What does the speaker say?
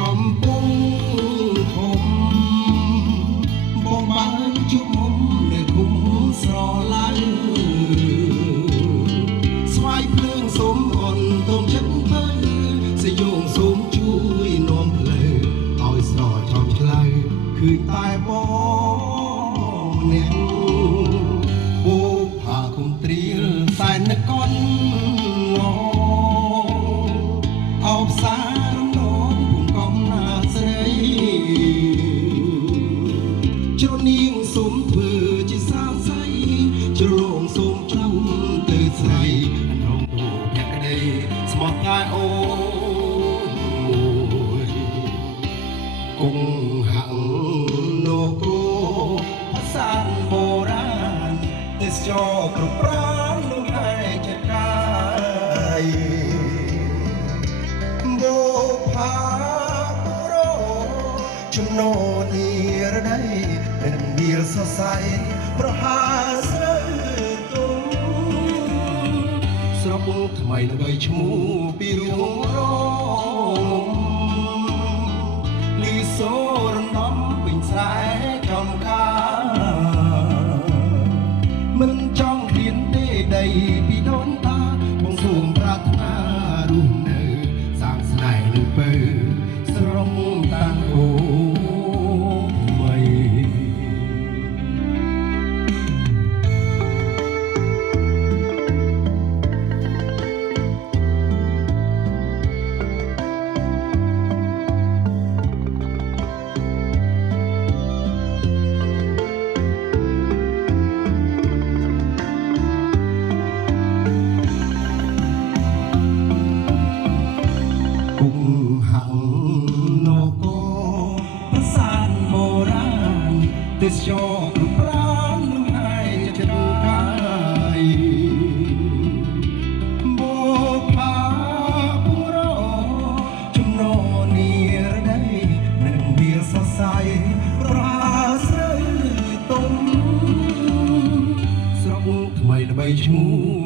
កំពុងធំបងបានជួបមុំនៅគុំស្រឡាញ់ស្វាយភ្លើងសូមអន់តូនចិត្តទៅសយោងសូមជួយនាំផ្លូវឲ្យស្រចំឆ្លៅឃើញតែបងអ្នកអូផាគុំត្រៀលសែននគរអបសារនងភូមិកំណាស្រីជ្រនាងសូមធ្វើជាសាស្រីជ្រលងសូមចង់ទៅស្រីអនងទូភក្តីស្មោះកាយអូនមួយគង់ហាក់នគរភាសាបុរាណទេសចរគ្រប់ប្រាណលោកឯចកាយចំណូលនីរដៃនឹងវាសរសៃប្រហាស្រូវទុំស្រុកថ្មីល្បីឈ្មោះពីរួងរងលីសូរំដំពេញស្រែចំការមិនចង់រៀនទេដីពីដូនតាបងសូមប្រាថ្នារស់នៅសាងស្នេហ៍នឹងពើស្រងតាំងអូទេសចរគ្រប់ប្រាណនឹងឯចរកាយបោផាពុរោចំណោនីរដៃនឹងវាសរសៃប្រាស្រូវទុំស្រុកថ្មីល្បីឈ្មោះ